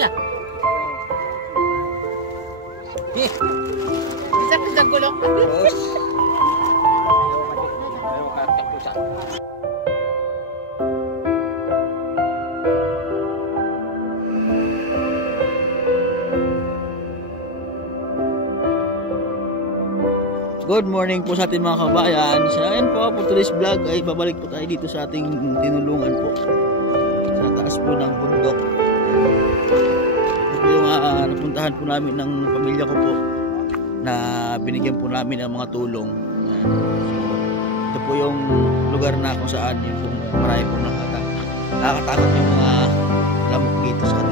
kuya. Bisa kita gulong. Terus. Good morning po sa ating mga kabayan. So ayan po, for today's vlog ay babalik po tayo dito sa ating tinulungan po. Sa taas po ng bundok. Ito po yung napuntahan po namin ng pamilya ko po. Na binigyan po namin ng mga tulong. Ito po yung lugar na kung saan yung marami po nakakatakot yung mga lamok dito sa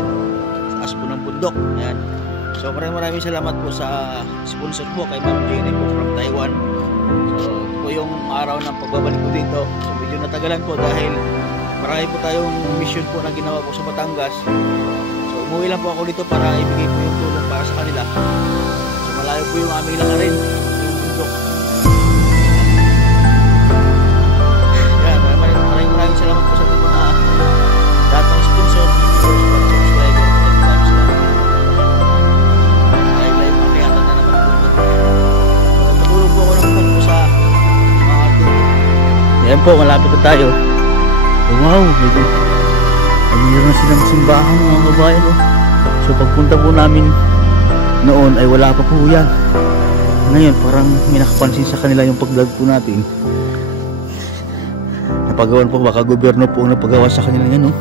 taas po ng bundok. Ayan. So maraming salamat po sa sponsor po kay Ma'am Jenny po from Taiwan. So ito po yung araw ng pagbabalik ko dito. So medyo natagalan po dahil marami po tayong mission po na ginawa po sa Batangas. So umuwi lang po ako dito para ibigay po yung tulong para sa kanila. So malayo po yung aming langarin, yung bundok. Yan, maraming salamat po sa mga datang sponsor. Ayan po, malapit na tayo. Oh, wow, mayroon na silang simbahan mga kabayan. Oh. So pagpunta po namin noon ay wala pa po yan. Ngayon parang may nakapansin sa kanila yung pag-vlog po natin. Napagawan po, baka gobyerno po ang napagawa sa kanila yan. Oh.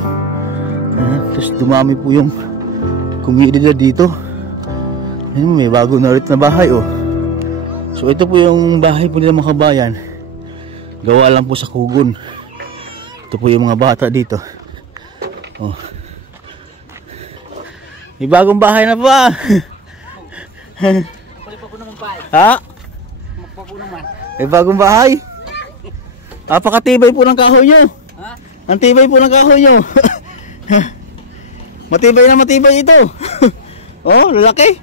Tapos dumami po yung komunidad dito. Ayan, may bago na ulit na bahay. Oh. So ito po yung bahay po nila mga kabayan. Gawa lang po sa kugon. Ito po yung mga bata dito. Oh. May bagong bahay na pa. Ha? May bagong bahay. Napakatibay po ng kahoy nyo. Ang tibay po ng kahoy nyo. Matibay na matibay ito. Oh, lalaki.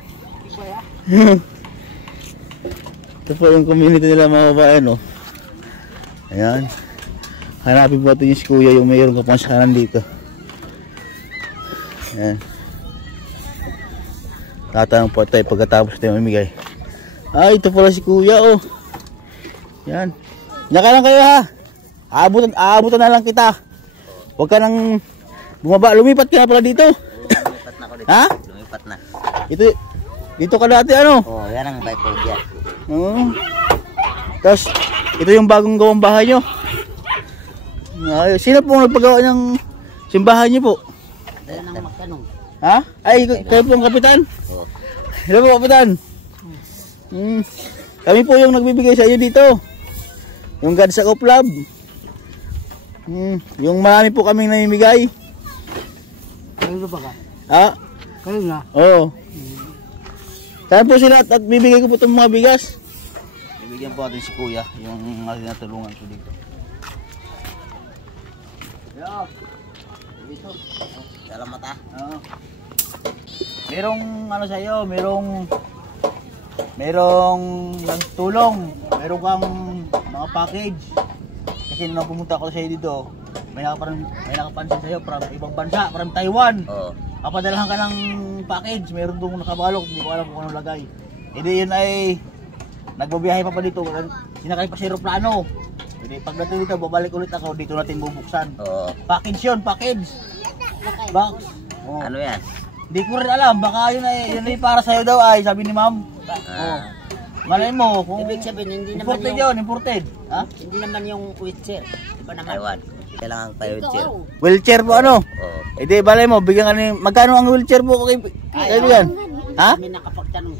Ito po yung community nila mga babayan. Oh. Ayan. Hanapin po natin yung si kuya yung mayroong kapansanan dito. Ayan. Tatanong po tayo pagkatapos tayo mamigay. Ay, ito pala si kuya oh. Ayan. Nyaka lang kayo ha. Aabutan na lang kita. Huwag ka nang bumaba. Lumipat ka na pala dito. Lumipat na ako dito. Ha? Lumipat na. Dito ka dati ano? Oh, yan ang bike ko dyan. Tapos ito yung bagong gawang bahay nyo. Ay, sino po nagpagawa ng simbahan nyo po? Dahil nang magtanong. Ha? Ay, kayo po ang kapitan? Oo. Hello po kapitan. Kami po yung nagbibigay sa inyo dito. Yung God sa Love. Yung marami po kaming namimigay. Kayo ba ka? Ha? Kayo na? Oo. Saan po sila at bibigay ko po itong mga bigas? Bibigyan po natin si kuya yung natulungan ko dito. Yo. Dito. Salamat ah. Oo. Merong ano sa iyo, merong nagtulong, meron kang mga package. Kasi nung pumunta ako sa iyo dito, may nakapansin sa iyo from ibang bansa, from Taiwan. Oo. Papadalahan ka ng package, meron doon nakabalok, hindi ko alam kung anong lagay. Hindi yun ay nagbabiyahe pa dito, sinakay pa sa aeroplano. Hindi, pagdating dito, babalik ulit ako, dito natin bubuksan. Oo. Package yun, package. Box. Oh. Ano yan? Hindi ko rin alam, baka yun ay para sa'yo daw ay, sabi ni ma'am. Oh. Malay mo, kung Ibig sabihin, hindi naman imported yung... yun, imported. Ha? Hindi naman yung wheelchair. Diba naman? Taiwan. Kailangan pa wheelchair. Wheelchair po ano? Oo. Eh di, balay mo, bigyan ka ni, magkano ang wheelchair po kaibigan? Ha? Kami nakapagtanong.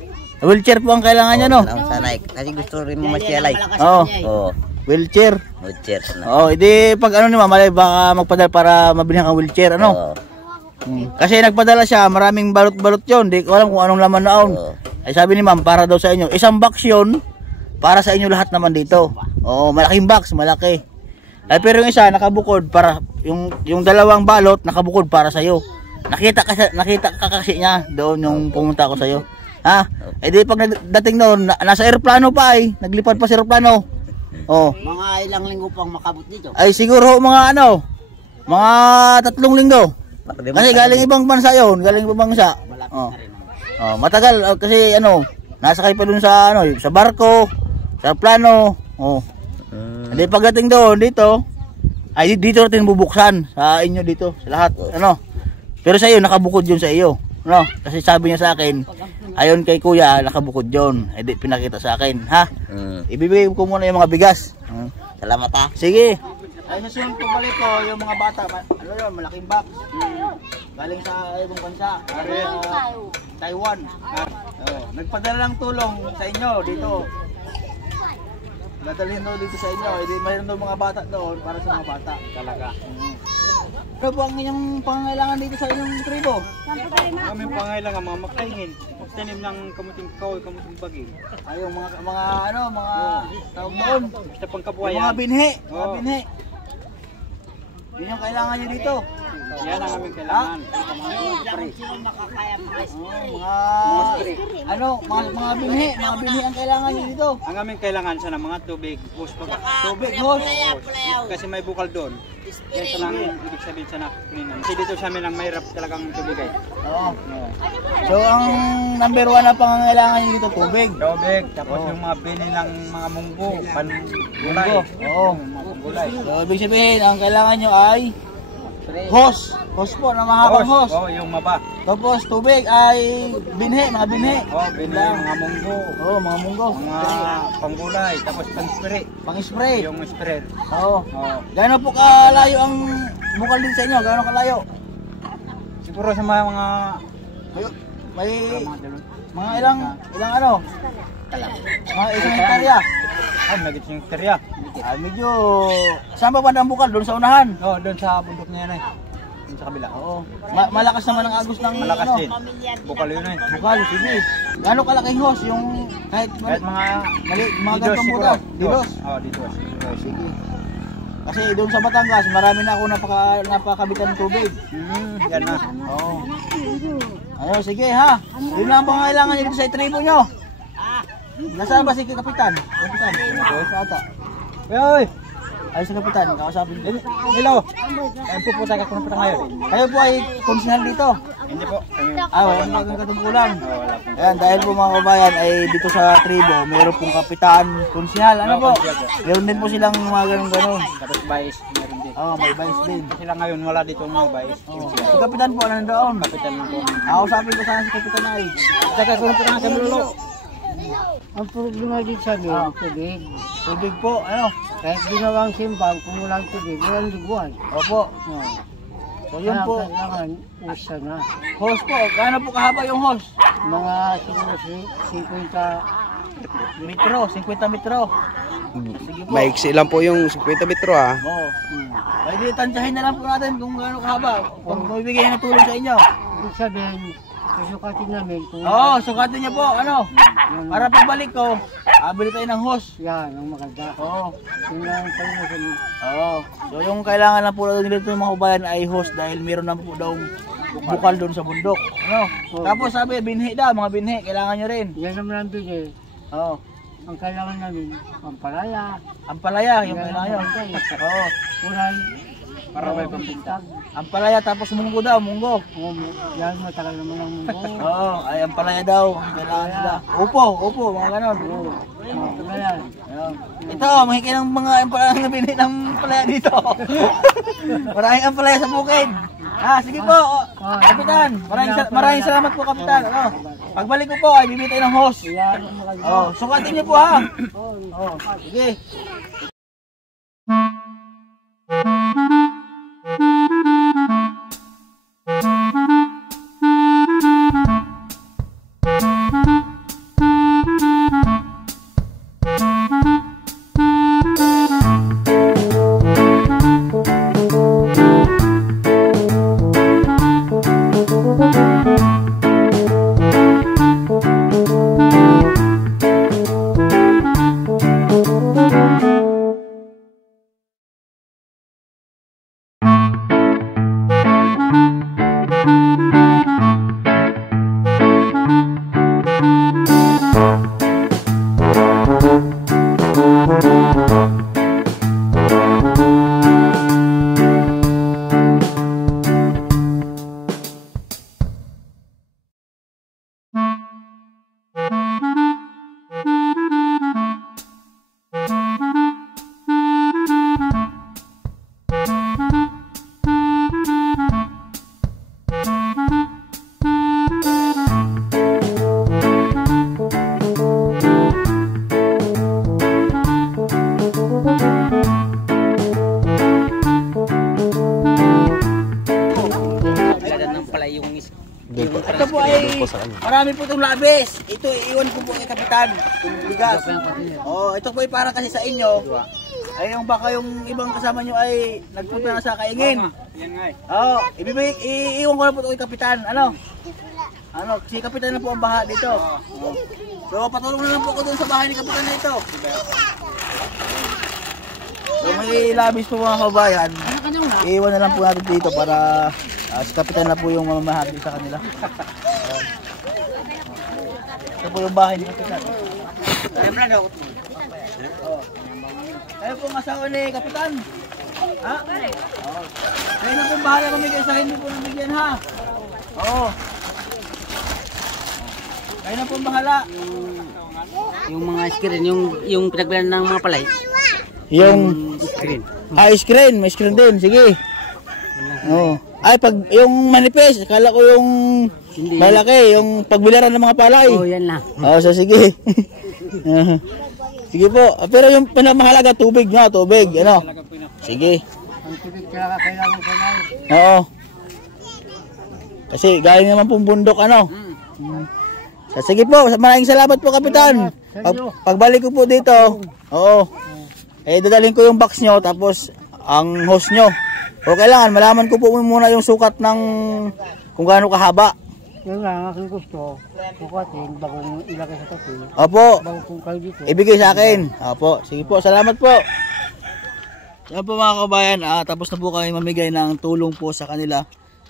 Wheelchair po ang kailangan niya, no? Kailangan sanay. Kasi gusto rin mo masyalay. Oo. Oo. Wheelchair. Wheelchair na. Oo, edi pag ano ni Mama, baka magpadala para mabilihan kang wheelchair, ano? Oo. Kasi nagpadala siya, maraming balot-balot yun. Di ko alam kung anong laman naon. Ay sabi ni Ma'am, para daw sa inyo. Isang box yun, para sa inyo lahat naman dito. Oo, malaking box, malaki. Ay pero yung isa, nakabukod, para, yung dalawang balot, nakabukod para sa'yo. Nakita ka kasi niya, doon yung pumunta ko sa'yo. Ha? Eh di pag dating noon, nasa aeroplano pa ay, naglipad pa sa aeroplano. Oh. Mga ilang linggo pang makabot dito? Ay siguro mga ano, mga 3 linggo. Kasi galing ibang bansa yun, galing ibang bansa. Oh. Oh, matagal kasi ano, nasakay pa dun sa ano, sa barko, sa plano. Oh. Hindi pagdating doon dito, ay dito natin bubuksan sa inyo dito, sa lahat. Ano? Pero sa iyo nakabukod 'yun sa iyo. No? Kasi sabi niya sa akin, ayon kay kuya, nakabukod 'yon. Eh di pinakita sa akin, ha? Ibibigay ko muna yung mga bigas. Salamat ha. Sige. Ay susunod ko balik ko yung mga bata, ano 'yon, malaking box. Galing sa ibang bansa, Taiwan. Nagpadala ng tulong sa inyo dito. Dadalhin daw dito sa inyo, hindi mayroon daw mga bata doon para sa mga bata. Talaga. Ano po ang inyong pangangailangan dito sa inyong tribo? Kami pangailangan mga makaingin, magtanim ng kamuting kahoy, kamuting baging. Ay, yung mga ano, mga tawag doon. Basta pangkabuhayan. Mga binhi, mga Oo. binhi. Yun yung kailangan nyo dito. Yan ang aming kailangan. Mga binhi ang kailangan nyo dito. Ang aming kailangan sana mga tubig, hose pag Tubig, hose. kasi may bukal doon. Yan sa lang ibig sabihin sana kaninan. Kasi dito sa amin ang mahirap talagang tubig ay. Oo. So, ang number 1 na pangangailangan nyo dito, tubig. Tubig, tapos yung mga bini ng mga munggo, gulay. Oo. Mga gulay. So, ibig sabihin, ang kailangan nyo ay hose. Hose po, na mahabang hose. Oo, yung maba. Tapos, tubig ay binhi, mga binhi. Oo, bini mga munggo. Oo, mga munggo. Mga panggulay, tapos pang-spray. Pang-spray. Yung sprayer. Oo. Oo. Gaano po kalayo ang bukal din sa inyo? Gaano kalayo? Siguro sa mga May mga dalon. mga ilang ano? Mga isang hektarya. Ah, nagit yung terya. Ay, medyo saan ba banda ang bukal? Doon sa unahan? Oo, doon sa bundok niya yan eh. Doon sa kabila. Oo. Malakas naman ang agos ng Malakas ano, din. Bukal yun eh. bukal, sige. Gaano kalaking hose yung kahit Kahit mga mga didos gantong siguro. butas? Dilos. Oo, didos. Sige. Kasi doon sa Batangas, marami na ako napakabitan ng tubig. Yan na. Oo. Ano, sige ha. Yun lang ang pangailangan nyo dito sa tribo nyo. Nasaan ba si Kapitan? Kapitan. Sa ata. Uy! Ay, si Kapitan, kausapin ko. Hello! Kayo po punta ka punta ngayon. Kayo po ay konsyal dito. Hindi po. Kami. Wala nang katungkulan. Wala po. Ayan, dahil po mga kabayan ay dito sa tribo, mayroon pong kapitan, konsyal, ano po? Meron din po silang mga ganun-ganun. Tapos bayis, meron din. Oo, may vice din. Sila ngayon wala dito mga bayis. Si Kapitan po, nandoon. Kapitan lang po. Kausapin ko sana si Kapitan ay. Saka kung punta sa Lulo. Ang problema din sa amin, tubig. Tubig po, ano? Kahit ginawang simbang, kung walang tubig, walang liguan. Opo. So yun po, Kailangan, usa na. hose po. Gaano po kahaba yung hose? Mga siguro 50 Metro, 50 metro. Sige po. Maiksi lang po yung 50 metro ah. Oo. Ay di, tansyahin na lang po natin kung gaano kahaba. Kung bibigay ng tulong sa inyo. Ibig sabihin, susukatin namin kung Oo, sukatin niyo po, ano? Para pagbalik ko, bili tayo ng hose. yan ang maganda. Oo. Yun lang ang kailangan. Oo. So yung kailangan lang po nila ng mga kabayan ay hose dahil meron na po daw bukal doon sa bundok. Ano? Tapos sabi, binhi daw, mga binhi, kailangan nyo rin. Yan naman ang bigay. Oo. Ang kailangan namin, pampalaya. Ampalaya, yung kailangan nyo. Oo. Uray. Para may pampintag. Ampalaya tapos munggo daw, munggo. Yan, matagal naman ang mundo. Oo, ay ampalaya daw, ang kailangan nila. Upo, mga ganon. Pampalaya. Ayun. Ito, mahiki ng mga ampalaya na binhi ng ampalaya dito. Maraming ampalaya sa bukid. Sige po, Kapitan. Maraming salamat po, Kapitan. Pagbalik ko po, ay bibitay ng hose. Yan ang maganda. Sukatin niyo po ha. Sige. Ito po ay marami po itong labis. Ito iiwan ko po kay Kapitan. Itong bigas. Ito po ay para kasi sa inyo. Ay yung baka yung ibang kasama nyo ay nagpunta na sa kaingin. Yan nga eh. Iiwan ko na po ito kay Kapitan. Si Kapitan na po ang baha dito. So patulong na lang po ako dun sa bahay ni Kapitan na ito. So may labis po mga kabayan. Iiwan na lang po natin dito para si Kapitan na po yung mamahagi sa kanila. Ito po yung bahay ni Kapitan. Kayo po ang asawa ni Kapitan. Ha? Kayo na po bahala mamigay sa hindi po nabigyan ha. Oo. Kayo na po bahala. Yung mga screen, yung pinagbilan ng mga palay. Yung Screen. screen, may screen din. Sige. Oo. Ay pag yung manifest, kala ko yung malaki, yung pagbilaran ng mga palay. Yan lang. So sige. Sige po. Pero yung pinamahalaga tubig nyo, tubig, Sige. Ang tubig talaga kailangan ko na. Oo. Kasi galing naman pong bundok, So, sige po, maraming salamat po, Kapitan. Pagbalik ko po dito, dadalhin ko yung box nyo, tapos ang hose nyo. O kailangan, malaman ko po muna yung sukat ng kung gaano kahaba. Yan lang, aking gusto. Sukatin, bagong ilagay sa tabi. Opo, Bagong kungkal dito. ibigay sa akin. Opo, sige po, salamat po. Yan po mga kabayan, tapos na po kami mamigay ng tulong po sa kanila.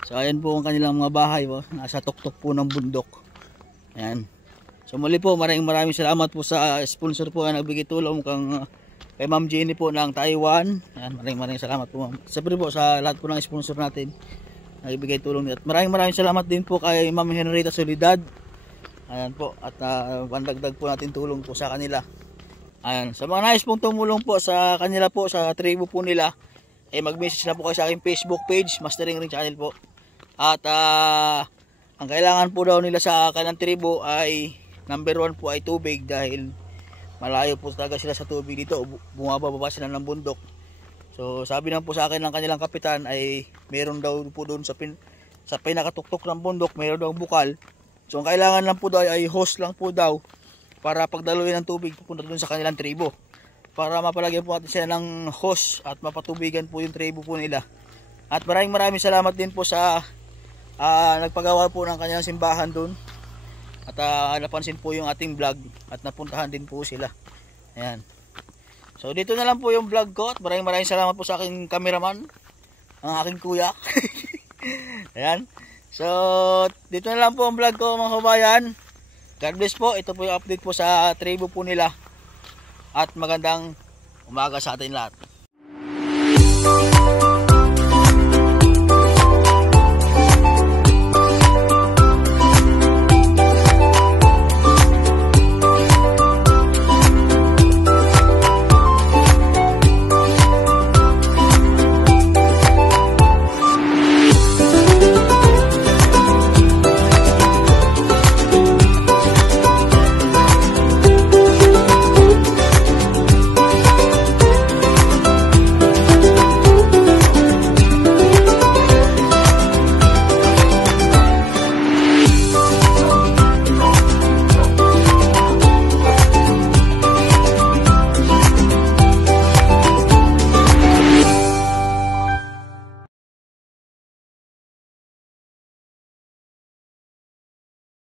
So ayan po ang kanilang mga bahay po, nasa tuktok po ng bundok. Ayan. So muli po, maraming salamat po sa sponsor po na nagbigay tulong kay Ma'am Jenny po ng Taiwan. Ayan, maraming salamat po ma'am. Siyempre po sa lahat po ng sponsor natin na ibigay tulong nila. At maraming salamat din po kay Ma'am Henrietta Solidad. Ayan po, at pandagdag po natin tulong po sa kanila. Ayan, sa mga nais pong tumulong po sa kanila po, sa tribo po nila, mag-message na po kayo sa aking Facebook page, Mastering Ring Channel po. At ang kailangan po daw nila sa kanilang tribo ay number 1 po ay tubig, dahil malayo po talaga sila sa tubig dito, bumababa sila ng bundok. So sabi naman po sa akin ng kanilang kapitan ay meron daw po doon sa pinakatuktok ng bundok, meron daw bukal. So ang kailangan lang po daw ay hose lang po daw para pagdaluin ng tubig pupunta doon sa kanilang tribo, para mapalagyan po natin sila ng hose at mapatubigan po yung tribo po nila. At maraming salamat din po sa nagpagawa po ng kanilang simbahan doon, at napansin po yung ating vlog at napuntahan din po sila. Ayan. So dito na lang po yung vlog ko, at maraming salamat po sa aking cameraman, ang aking kuya. Ayan. So dito na lang po ang vlog ko mga kabayan. God bless po. Ito po yung update po sa tribo po nila, at magandang umaga sa atin lahat.